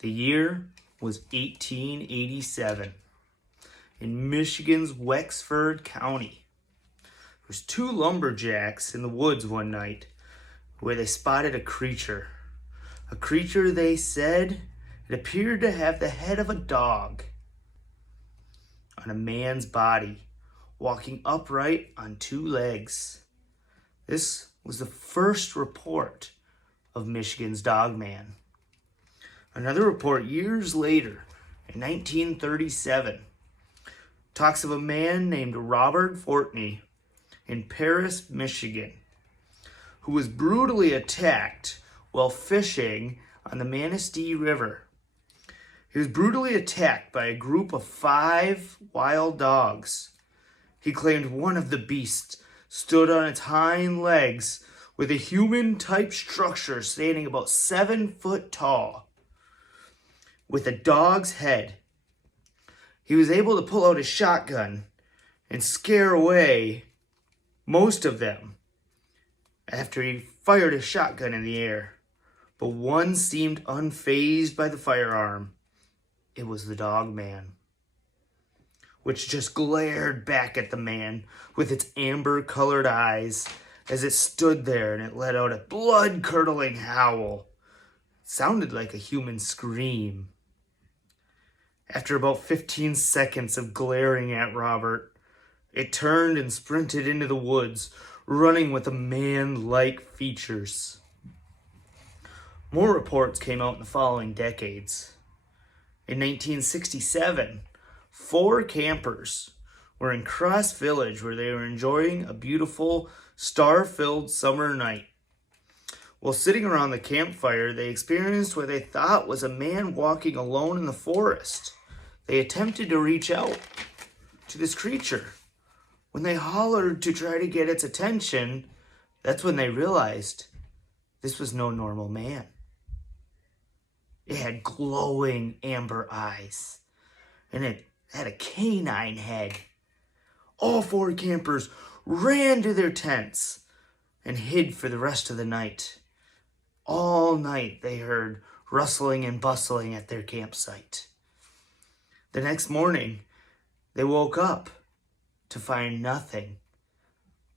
The year was 1887. In Michigan's Wexford County, there was two lumberjacks in the woods one night where they spotted a creature. A creature, they said, it appeared to have the head of a dog on a man's body, walking upright on two legs. This was the first report of Michigan's Dogman. Another report years later, in 1937, talks of a man named Robert Fortney in Paris, Michigan, who was brutally attacked while fishing on the Manistee River. He was brutally attacked by a group of 5 wild dogs. He claimed one of the beasts stood on its hind legs with a human-type structure standing about 7 foot tall, with a dog's head. He was able to pull out his shotgun and scare away most of them after he fired his shotgun in the air. But one seemed unfazed by the firearm. It was the Dogman, which just glared back at the man with its amber-colored eyes as it stood there, and it let out a blood-curdling howl. It sounded like a human scream. After about 15 seconds of glaring at Robert, it turned and sprinted into the woods, running with a man-like features. More reports came out in the following decades. In 1967, 4 campers were in Cross Village where they were enjoying a beautiful, star-filled summer night. While sitting around the campfire, they experienced what they thought was a man walking alone in the forest. They attempted to reach out to this creature. When they hollered to try to get its attention, that's when they realized this was no normal man. It had glowing amber eyes, and it had a canine head. All 4 campers ran to their tents and hid for the rest of the night. All night they heard rustling and bustling at their campsite. The next morning, they woke up to find nothing.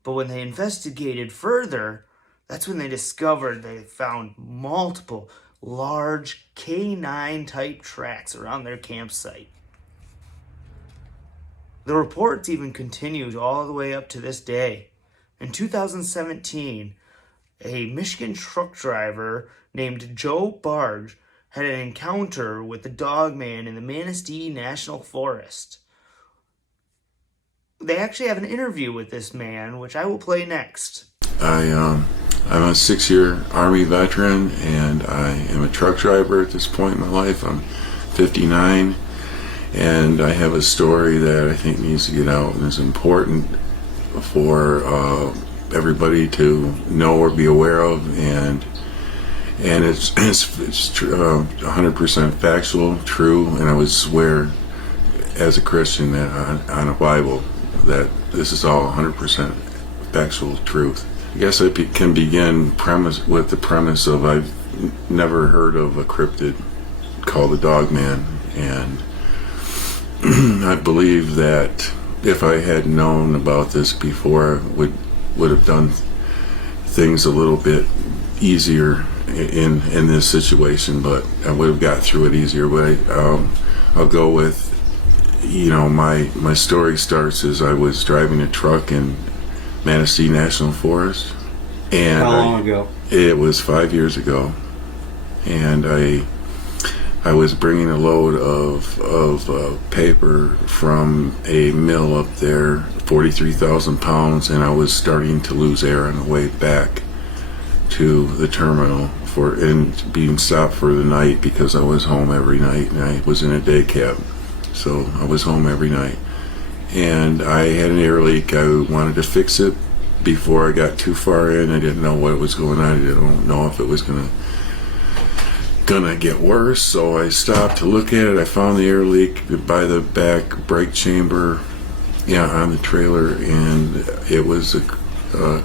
But when they investigated further, that's when they discovered they found multiple large canine-type tracks around their campsite. The reports even continued all the way up to this day. In 2017, a Michigan truck driver named Joe Barge had an encounter with the Dogman in the Manistee National Forest. They actually have an interview with this man, which I will play next. I'm a 6-year Army veteran, and I am a truck driver at this point in my life. I'm 59, and I have a story that I think needs to get out and is important for everybody to know or be aware of, and it's 100% factual, true, and I would swear as a Christian that on a Bible that this is all 100% factual truth. I guess I can begin with the premise of I've never heard of a cryptid called the Dogman, and I believe that if I had known about this before, I would have done things a little bit easier in this situation, but I would have got through it easier. But I'll go with, my story starts as I was driving a truck in Manistee National Forest. And how long ago? It was 5 years ago, and I was bringing a load of paper from a mill up there, 43,000 pounds, and I was starting to lose air on the way back to the terminal and being stopped for the night because I was home every night, and I was in a day cab, so I was home every night. And I had an air leak. I wanted to fix it before I got too far in. I didn't know what was going on. I didn't know if it was gonna get worse, so I stopped to look at it. I found the air leak by the back brake chamber, on the trailer, and it was a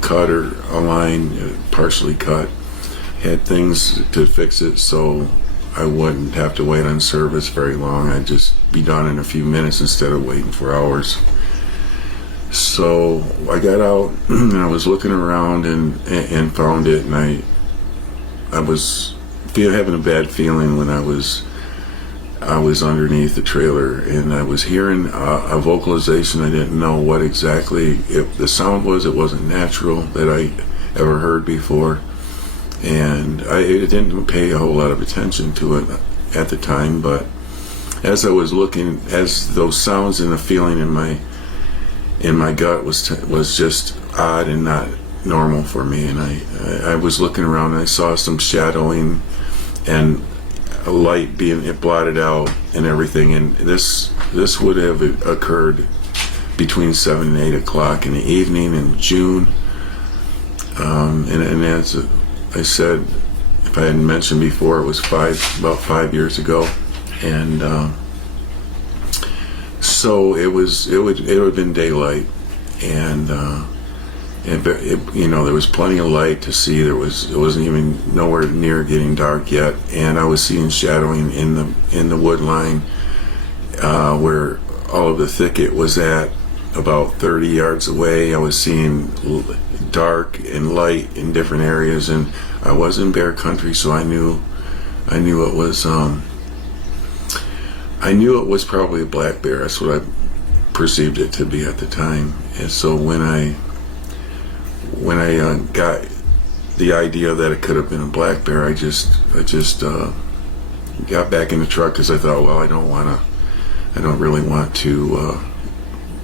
cut or a line partially cut. Had things to fix it, so I wouldn't have to wait on service very long. I'd just be done in a few minutes instead of waiting for hours. So I got out and I was looking around and found it, and I was having a bad feeling when I was underneath the trailer, and I was hearing a vocalization. I didn't know what exactly the sound was. It wasn't natural that I ever heard before, and I didn't pay a whole lot of attention to it at the time. But as I was looking, as those sounds and the feeling in my gut was just odd and not normal for me, and I was looking around and I saw some shadowing and a light being blotted out and everything, and this would have occurred between 7 and 8 o'clock in the evening in June, and as I said, if I hadn't mentioned before, it was about 5 years ago, and so it would have been daylight, and there was plenty of light to see. It wasn't even nowhere near getting dark yet, and I was seeing shadowing in the wood line where all of the thicket was at. About 30 yards away, I was seeing dark and light in different areas, and I was in bear country, so I knew it was probably a black bear. That's what I perceived it to be at the time. And so when I got the idea that it could have been a black bear, I just got back in the truck, because I thought, well, I don't really want to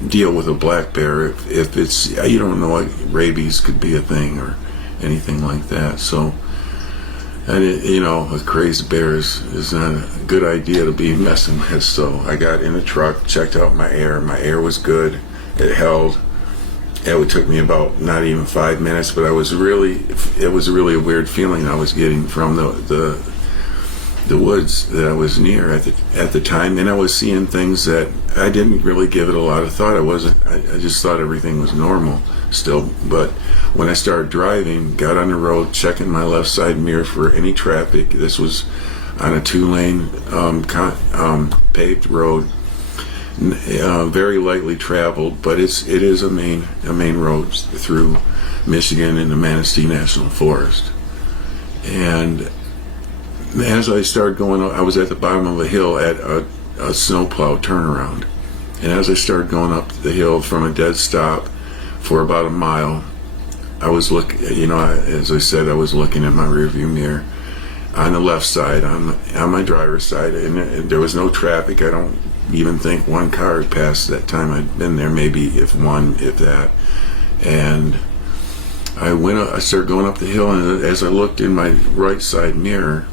deal with a black bear if it's, you don't know, like rabies could be a thing or anything like that. So, and a crazed bear is not a good idea to be messing with. So I got in the truck, checked out my air. My air was good. It held. It took me about not even 5 minutes, but it was really a weird feeling I was getting from the woods that I was near at the time, and I was seeing things that I didn't really give it a lot of thought. I just thought everything was normal still. But when I started driving, got on the road, checking my left side mirror for any traffic. This was on a 2-lane paved road, very lightly traveled, but it is a main road through Michigan and the Manistee National Forest. And as I started going, I was at the bottom of a hill at a snowplow turnaround, and as I started going up the hill from a dead stop for about a mile, I was looking. As I said, I was looking at my rearview mirror on the left side, on my driver's side, and there was no traffic. I don't even think one car had passed that time I'd been there, maybe if that. And I started going up the hill, and as I looked in my right side mirror,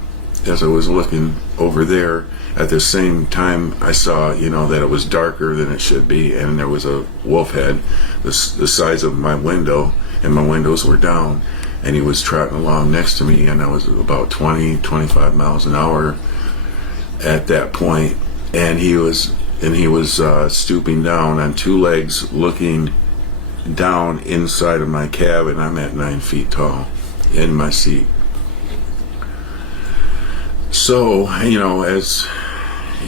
as I was looking over there, at the same time I saw, that it was darker than it should be, and there was a wolf head the size of my window, and my windows were down, and he was trotting along next to me, and I was about 25 miles an hour at that point, and he was stooping down on 2 legs, looking down inside of my cab, and I'm at 9 feet tall in my seat. So, as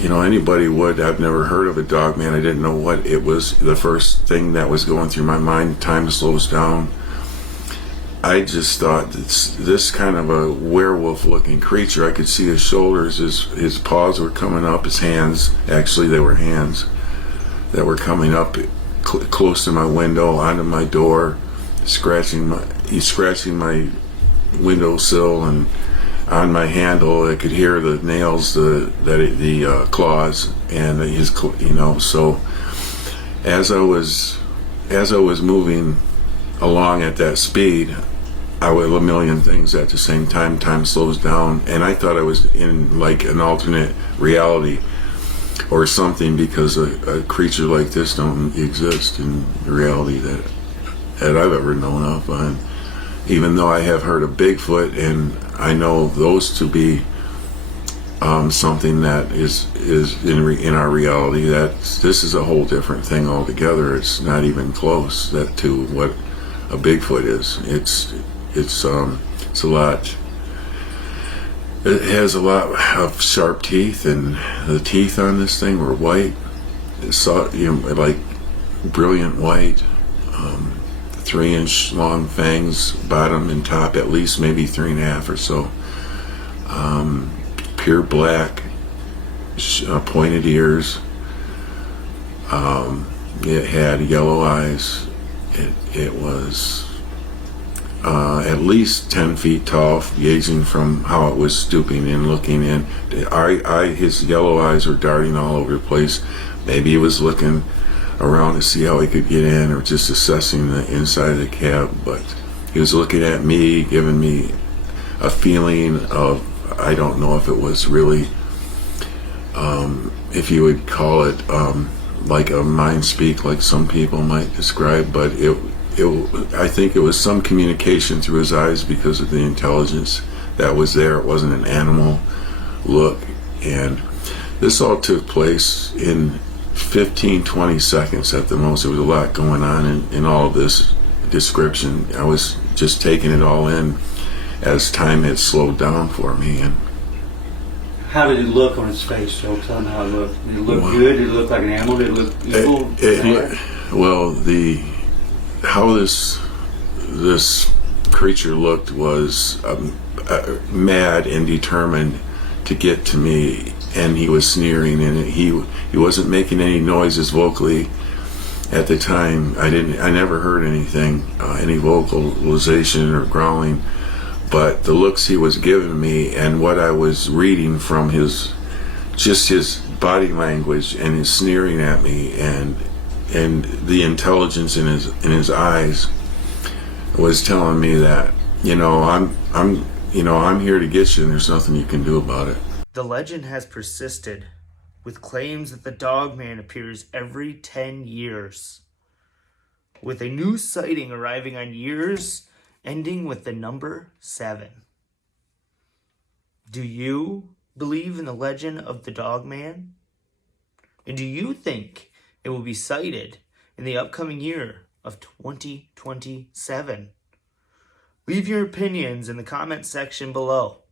anybody would, I've never heard of a Dogman. I didn't know what it was. The first thing that was going through my mind, time slows down. I just thought this kind of a werewolf-looking creature. I could see his shoulders, his paws were coming up, his hands. Actually, they were hands that were coming up close to my window, onto my door, scratching my windowsill and on my handle. I could hear the nails, the claws, and his, So as I was moving along at that speed, I would a million things at the same time. Time slows down, and I thought I was in like an alternate reality or something, because a creature like this don't exist in reality that I've ever known of. And even though I have heard of Bigfoot, and I know those to be something that is in our reality, that this is a whole different thing altogether. It's not even close to what a Bigfoot is. It's a lot It has a lot of sharp teeth, and the teeth on this thing were white. It saw, like brilliant white. 3-inch long fangs, bottom and top, at least maybe 3.5 or so. Pure black, pointed ears. It had yellow eyes. It was at least 10 feet tall, gazing from how it was stooping and looking in. His yellow eyes were darting all over the place. Maybe he was looking around to see how he could get in, or just assessing the inside of the cab, but he was looking at me, giving me a feeling of, I don't know if it was really, if you would call it like a mind speak, like some people might describe, but I think it was some communication through his eyes because of the intelligence that was there. It wasn't an animal look. And this all took place in 15-20 seconds at the most. There was a lot going on in all of this description. I was just taking it all in as time had slowed down for me. And how did it look on his face, Joe? Tell him how it looked. Did it look good? Did it look like an animal? Did it look evil? How this creature looked was mad and determined to get to me, and he was sneering, and he wasn't making any noises vocally at the time. I never heard anything, any vocalization or growling, but the looks he was giving me and what I was reading from his body language and his sneering at me and the intelligence in his eyes was telling me that, I'm here to get you, and there's nothing you can do about it. The legend has persisted, with claims that the Dogman appears every 10 years, with a new sighting arriving on years ending with the number 7. Do you believe in the legend of the Dogman? And do you think it will be sighted in the upcoming year of 2027? Leave your opinions in the comment section below.